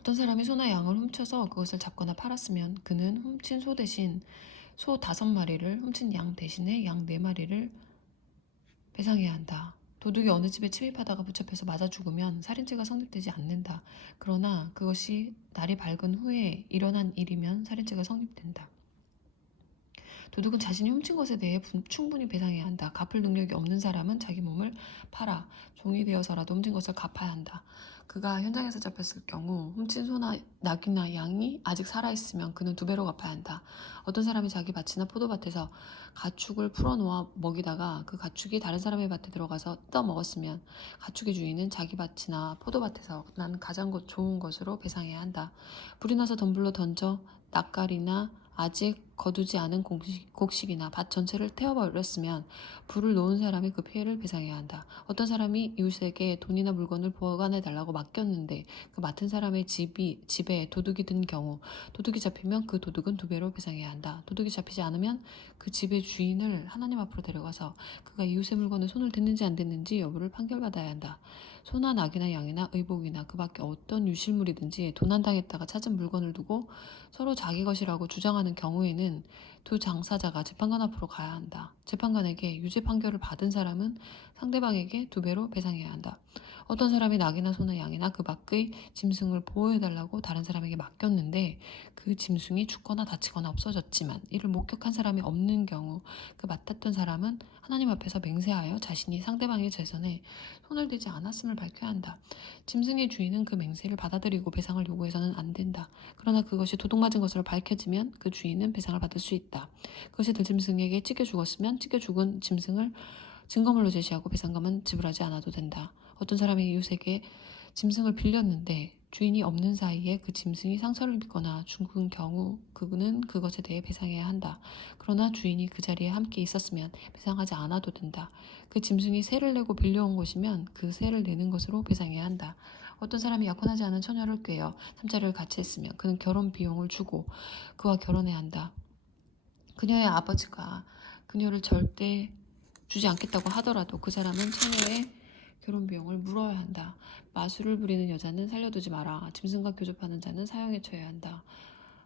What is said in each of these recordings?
어떤 사람이 소나 양을 훔쳐서 그것을 잡거나 팔았으면 그는 훔친 소 대신 소 5마리를, 훔친 양 대신에 양 4마리를 배상해야 한다. 도둑이 어느 집에 침입하다가 붙잡혀서 맞아 죽으면 살인죄가 성립되지 않는다. 그러나 그것이 날이 밝은 후에 일어난 일이면 살인죄가 성립된다. 도둑은 자신이 훔친 것에 대해 충분히 배상해야 한다. 갚을 능력이 없는 사람은 자기 몸을 팔아 종이 되어서라도 훔친 것을 갚아야 한다. 그가 현장에서 잡혔을 경우 훔친 소나 낙이나 양이 아직 살아있으면 그는 2배로 갚아야 한다. 어떤 사람이 자기 밭이나 포도밭에서 가축을 풀어놓아 먹이다가 그 가축이 다른 사람의 밭에 들어가서 뜯어먹었으면 가축의 주인은 자기 밭이나 포도밭에서 난 가장 좋은 것으로 배상해야 한다. 불이 나서 덤불로 던져 낯가리나 아직 거두지 않은 곡식이나 밭 전체를 태워버렸으면 불을 놓은 사람이 그 피해를 배상해야 한다. 어떤 사람이 이웃에게 돈이나 물건을 보관해달라고 맡겼는데 그 맡은 사람의 집에 도둑이 든 경우 도둑이 잡히면 그 도둑은 2배로 배상해야 한다. 도둑이 잡히지 않으면 그 집의 주인을 하나님 앞으로 데려가서 그가 이웃의 물건에 손을 댔는지 안 댔는지 여부를 판결받아야 한다. 소나 낙이나 양이나 의복이나 그 밖에 어떤 유실물이든지 도난당했다가 찾은 물건을 두고 서로 자기 것이라고 주장하는 경우에는 두 장사자가 재판관 앞으로 가야 한다. 재판관에게 유죄 판결을 받은 사람은 상대방에게 2배로 배상해야 한다. 어떤 사람이 낙이나 소나 양이나 그 밖의 짐승을 보호해달라고 다른 사람에게 맡겼는데 그 짐승이 죽거나 다치거나 없어졌지만 이를 목격한 사람이 없는 경우 그 맡았던 사람은 하나님 앞에서 맹세하여 자신이 상대방의 재산에 손을 대지 않았음을 밝혀야 한다. 짐승의 주인은 그 맹세를 받아들이고 배상을 요구해서는 안 된다. 그러나 그것이 도둑맞은 것으로 밝혀지면 그 주인은 배상을 받을 수 있다. 그것이 들짐승에게 찢겨 죽었으면 찢겨 죽은 짐승을 증거물로 제시하고 배상금은 지불하지 않아도 된다. 어떤 사람이 이웃에게 짐승을 빌렸는데 주인이 없는 사이에 그 짐승이 상처를 입거나 죽은 경우 그는 그것에 대해 배상해야 한다. 그러나 주인이 그 자리에 함께 있었으면 배상하지 않아도 된다. 그 짐승이 세를 내고 빌려온 것이면 그 세를 내는 것으로 배상해야 한다. 어떤 사람이 약혼하지 않은 처녀를 꾀어 잠자리를 같이 했으면 그는 결혼 비용을 주고 그와 결혼해야 한다. 그녀의 아버지가 그녀를 절대 주지 않겠다고 하더라도 그 사람은 처녀의 결혼 비용을 물어야 한다. 마술을 부리는 여자는 살려두지 마라. 짐승과 교접하는 자는 사형에 처해야 한다.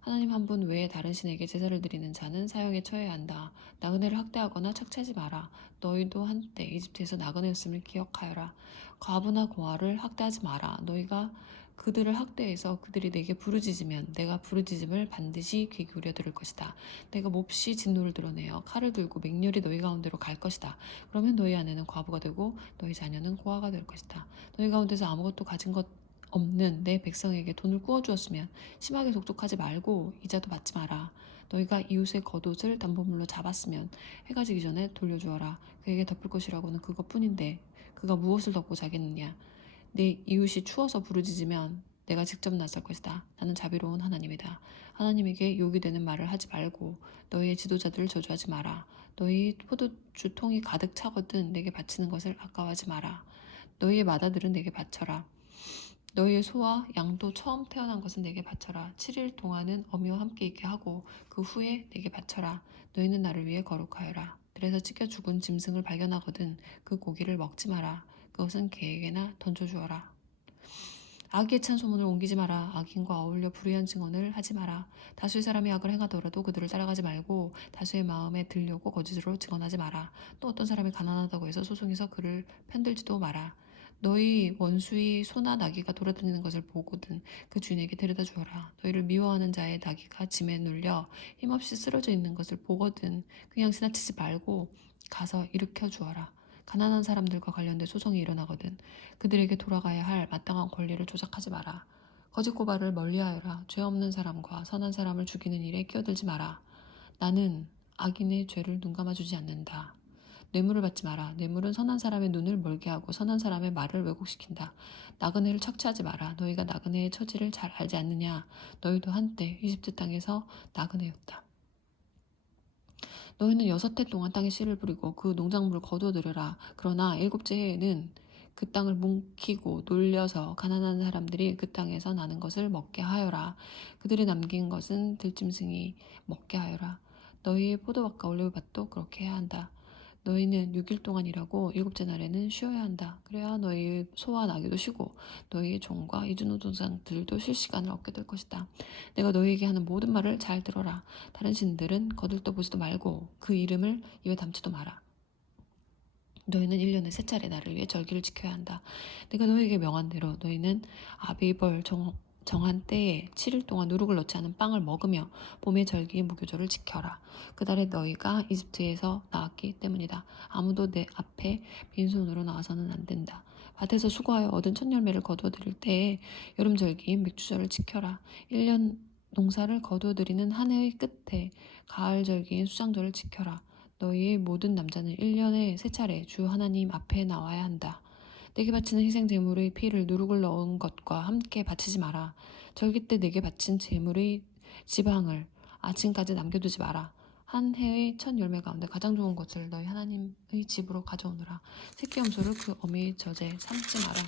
하나님 한 분 외에 다른 신에게 제사를 드리는 자는 사형에 처해야 한다. 나그네를 학대하거나 착취하지 마라. 너희도 한때 이집트에서 나그네였음을 기억하여라. 과부나 고아를 학대하지 마라. 너희가 그들을 학대해서 그들이 내게 부르짖으면 내가 부르짖음을 반드시 귀 기울여 들을 것이다. 내가 몹시 진노를 드러내어 칼을 들고 맹렬히 너희 가운데로 갈 것이다. 그러면 너희 아내는 과부가 되고 너희 자녀는 고아가 될 것이다. 너희 가운데서 아무것도 가진 것 없는 내 백성에게 돈을 꾸어주었으면 심하게 독촉하지 말고 이자도 받지 마라. 너희가 이웃의 겉옷을 담보물로 잡았으면 해가 지기 전에 돌려주어라. 그에게 덮을 것이라고는 그것뿐인데 그가 무엇을 덮고 자겠느냐. 내 이웃이 추워서 부르짖으면 내가 직접 나설 것이다. 나는 자비로운 하나님이다. 하나님에게 욕이 되는 말을 하지 말고 너희의 지도자들을 저주하지 마라. 너희 포도주 통이 가득 차거든 내게 바치는 것을 아까워하지 마라. 너희의 맏아들은 내게 바쳐라. 너희의 소와 양도 처음 태어난 것은 내게 바쳐라. 7일 동안은 어미와 함께 있게 하고 그 후에 내게 바쳐라. 너희는 나를 위해 거룩하여라. 들에서 찢겨 죽은 짐승을 발견하거든 그 고기를 먹지 마라. 그것은 개에게나 던져주어라. 악에 찬 소문을 옮기지 마라. 악인과 어울려 불의한 증언을 하지 마라. 다수의 사람이 악을 행하더라도 그들을 따라가지 말고 다수의 마음에 들려고 거짓으로 증언하지 마라. 또 어떤 사람이 가난하다고 해서 소송해서 그를 편들지도 마라. 너희 원수의 소나 나귀가 돌아다니는 것을 보거든 그 주인에게 데려다 주어라. 너희를 미워하는 자의 나귀가 짐에 눌려 힘없이 쓰러져 있는 것을 보거든 그냥 지나치지 말고 가서 일으켜 주어라. 가난한 사람들과 관련된 소송이 일어나거든 그들에게 돌아가야 할 마땅한 권리를 조작하지 마라. 거짓 고발을 멀리하여라. 죄 없는 사람과 선한 사람을 죽이는 일에 끼어들지 마라. 나는 악인의 죄를 눈감아주지 않는다. 뇌물을 받지 마라. 뇌물은 선한 사람의 눈을 멀게 하고 선한 사람의 말을 왜곡시킨다. 나그네를 착취하지 마라. 너희가 나그네의 처지를 잘 알지 않느냐. 너희도 한때 이집트 땅에서 나그네였다. 너희는 6해 동안 땅에 씨를 뿌리고 그 농작물을 거두어들여라. 그러나 7째 해에는 그 땅을 뭉키고 놀려서 가난한 사람들이 그 땅에서 나는 것을 먹게 하여라. 그들이 남긴 것은 들짐승이 먹게 하여라. 너희의 포도밭과 올리브밭도 그렇게 해야 한다. 너희는 6일 동안 일하고 일곱째 날에는 쉬어야 한다. 그래야 너희의 소와 나귀도 쉬고 너희의 종과 이주노동자들도 쉴 시간을 얻게 될 것이다. 내가 너희에게 하는 모든 말을 잘 들어라. 다른 신들은 거들떠보지도 말고 그 이름을 입에 담지도 마라. 너희는 1년에 3차례 나를 위해 절기를 지켜야 한다. 내가 너희에게 명한 대로 너희는 아비벌 정한 때에 7일 동안 누룩을 넣지 않은 빵을 먹으며 봄의 절기의 무교절을 지켜라. 그달에 너희가 이집트에서 나왔기 때문이다. 아무도 내 앞에 빈손으로 나와서는 안 된다. 밭에서 수고하여 얻은 첫 열매를 거두어들일 때에 여름 절기인 맥주절을 지켜라. 1년 농사를 거두어들이는 한 해의 끝에 가을 절기인 수장절을 지켜라. 너희의 모든 남자는 1년에 3차례 주 하나님 앞에 나와야 한다. 내게 바치는 희생 제물의 피를 누룩을 넣은 것과 함께 바치지 마라. 절기 때 내게 바친 제물의 지방을 아침까지 남겨두지 마라. 한 해의 첫 열매 가운데 가장 좋은 것을 너희 하나님의 집으로 가져오느라. 새끼 염소를 그 어미의 젖에 삶지 마라.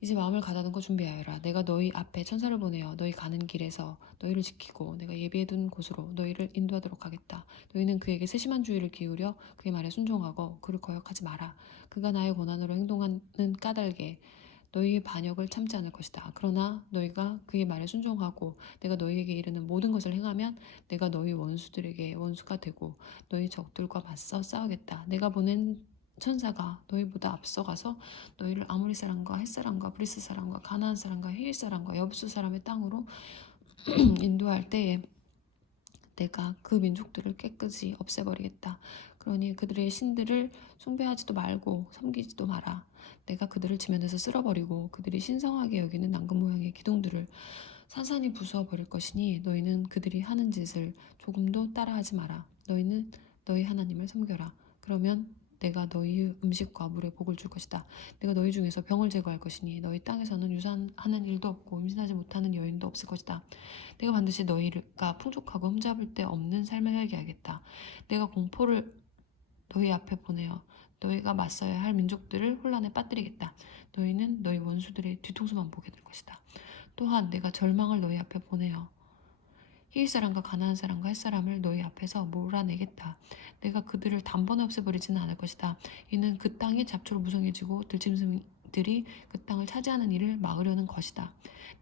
이제 마음을 가다듬고 준비하여라. 내가 너희 앞에 천사를 보내어 너희 가는 길에서 너희를 지키고 내가 예비해둔 곳으로 너희를 인도하도록 하겠다. 너희는 그에게 세심한 주의를 기울여 그의 말에 순종하고 그를 거역하지 마라. 그가 나의 권한으로 행동하는 까닭에 너희의 반역을 참지 않을 것이다. 그러나 너희가 그의 말에 순종하고 내가 너희에게 이르는 모든 것을 행하면 내가 너희 원수들에게 원수가 되고 너희 적들과 맞서 싸우겠다. 내가 보낸 천사가 너희보다 앞서가서 너희를 아모리 사람과 헷 사람과 브리스 사람과 가나안 사람과 히윗 사람과 여부수 사람의 땅으로 인도할 때에 내가 그 민족들을 깨끗이 없애버리겠다. 그러니 그들의 신들을 숭배하지도 말고 섬기지도 마라. 내가 그들을 지면에서 쓸어버리고 그들이 신성하게 여기는 낭금 모양의 기둥들을 산산이 부수어 버릴 것이니 너희는 그들이 하는 짓을 조금도 따라하지 마라. 너희는 너희 하나님을 섬겨라. 그러면 내가 너희의 음식과 물에 복을 줄 것이다. 내가 너희 중에서 병을 제거할 것이니 너희 땅에서는 유산하는 일도 없고 임신하지 못하는 여인도 없을 것이다. 내가 반드시 너희가 풍족하고 흠잡을 데 없는 삶을 살게 하겠다. 내가 공포를 너희 앞에 보내어 너희가 맞서야 할 민족들을 혼란에 빠뜨리겠다. 너희는 너희 원수들의 뒤통수만 보게 될 것이다. 또한 내가 절망을 너희 앞에 보내어 히윗 사람과 가나안 사람과 헷 사람을 너희 앞에서 몰아내겠다. 내가 그들을 단번에 없애버리지는 않을 것이다. 이는 그 땅이 잡초로 무성해지고 들짐승들이 그 땅을 차지하는 일을 막으려는 것이다.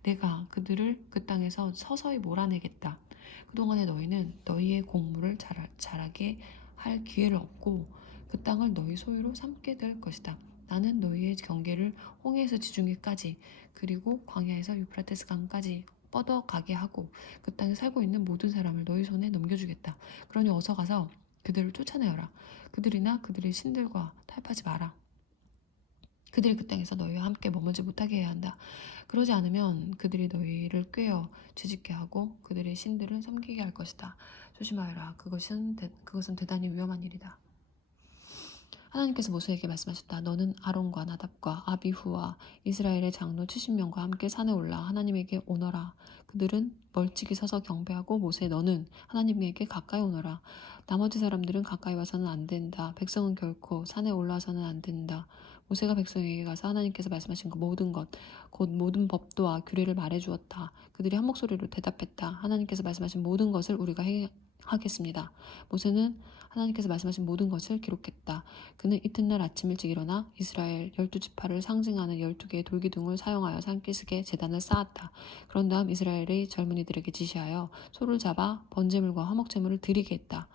내가 그들을 그 땅에서 서서히 몰아내겠다. 그동안에 너희는 너희의 곡물을 자라게 할 기회를 얻고 그 땅을 너희 소유로 삼게 될 것이다. 나는 너희의 경계를 홍해에서 지중해까지 그리고 광야에서 유프라테스 강까지 뻗어가게 하고 그 땅에 살고 있는 모든 사람을 너희 손에 넘겨주겠다. 그러니 어서 가서 그들을 쫓아내어라. 그들이나 그들의 신들과 타협하지 마라. 그들이 그 땅에서 너희와 함께 머물지 못하게 해야 한다. 그러지 않으면 그들이 너희를 꾀어 죄짓게 하고 그들의 신들을 섬기게 할 것이다. 조심하여라. 그것은 대단히 위험한 일이다. 하나님께서 모세에게 말씀하셨다. 너는 아론과 나답과 아비후와 이스라엘의 장로 70명과 함께 산에 올라 하나님에게 오너라. 그들은 멀찍이 서서 경배하고 모세 너는 하나님에게 가까이 오너라. 나머지 사람들은 가까이 와서는 안 된다. 백성은 결코 산에 올라서는 안 된다. 모세가 백성에게 가서 하나님께서 말씀하신 그 모든 것, 곧 모든 법도와 규례를 말해주었다. 그들이 한 목소리로 대답했다. 하나님께서 말씀하신 모든 것을 우리가 하겠습니다. 모세는 하나님께서 말씀하신 모든 것을 기록했다. 그는 이튿날 아침 일찍 일어나 이스라엘 12지파를 상징하는 12개의 돌기둥을 사용하여 산기슭에 제단을 쌓았다. 그런 다음 이스라엘의 젊은이들에게 지시하여 소를 잡아 번제물과 화목제물을 드리게 했다.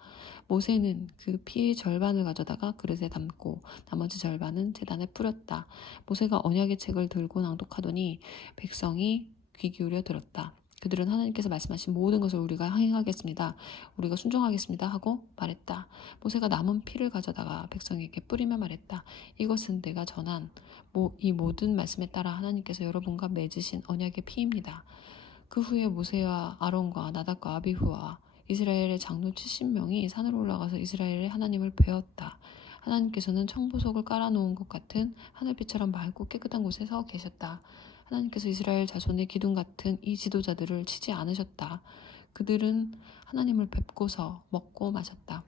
모세는 그 피의 절반을 가져다가 그릇에 담고 나머지 절반은 제단에 뿌렸다. 모세가 언약의 책을 들고 낭독하더니 백성이 귀 기울여 들었다. 그들은 하나님께서 말씀하신 모든 것을 우리가 행하겠습니다. 우리가 순종하겠습니다 하고 말했다. 모세가 남은 피를 가져다가 백성에게 뿌리며 말했다. 이것은 내가 전한 이 모든 말씀에 따라 하나님께서 여러분과 맺으신 언약의 피입니다. 그 후에 모세와 아론과 나답과 아비후와 이스라엘의 장로 70명이 산으로 올라가서 이스라엘의 하나님을 배웠다. 하나님께서는 청보석을 깔아놓은 것 같은 하늘빛처럼 맑고 깨끗한 곳에 서 계셨다. 하나님께서 이스라엘 자손의 기둥 같은 이 지도자들을 치지 않으셨다. 그들은 하나님을 뵙고서 먹고 마셨다.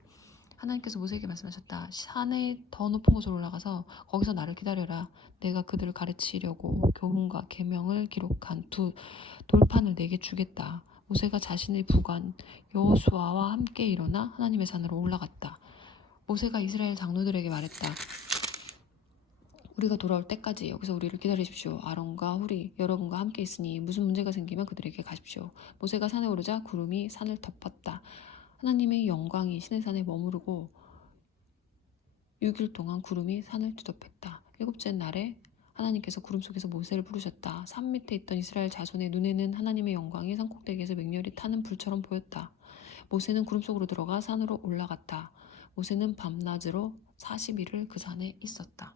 하나님께서 모세에게 말씀하셨다. 산에 더 높은 곳으로 올라가서 거기서 나를 기다려라. 내가 그들을 가르치려고 교훈과 계명을 기록한 두 돌판을 내게 주겠다. 모세가 자신의 부관 여호수아와 함께 일어나 하나님의 산으로 올라갔다. 모세가 이스라엘 장로들에게 말했다. 우리가 돌아올 때까지 여기서 우리를 기다리십시오. 아론과 훌이 여러분과 함께 있으니 무슨 문제가 생기면 그들에게 가십시오. 모세가 산에 오르자 구름이 산을 덮었다. 하나님의 영광이 시내산에 머무르고 6일 동안 구름이 산을 뒤덮였다. 7째 날에 하나님께서 구름 속에서 모세를 부르셨다. 산 밑에 있던 이스라엘 자손의 눈에는 하나님의 영광이 산꼭대기에서 맹렬히 타는 불처럼 보였다. 모세는 구름 속으로 들어가 산으로 올라갔다. 모세는 밤낮으로 40일을 그 산에 있었다.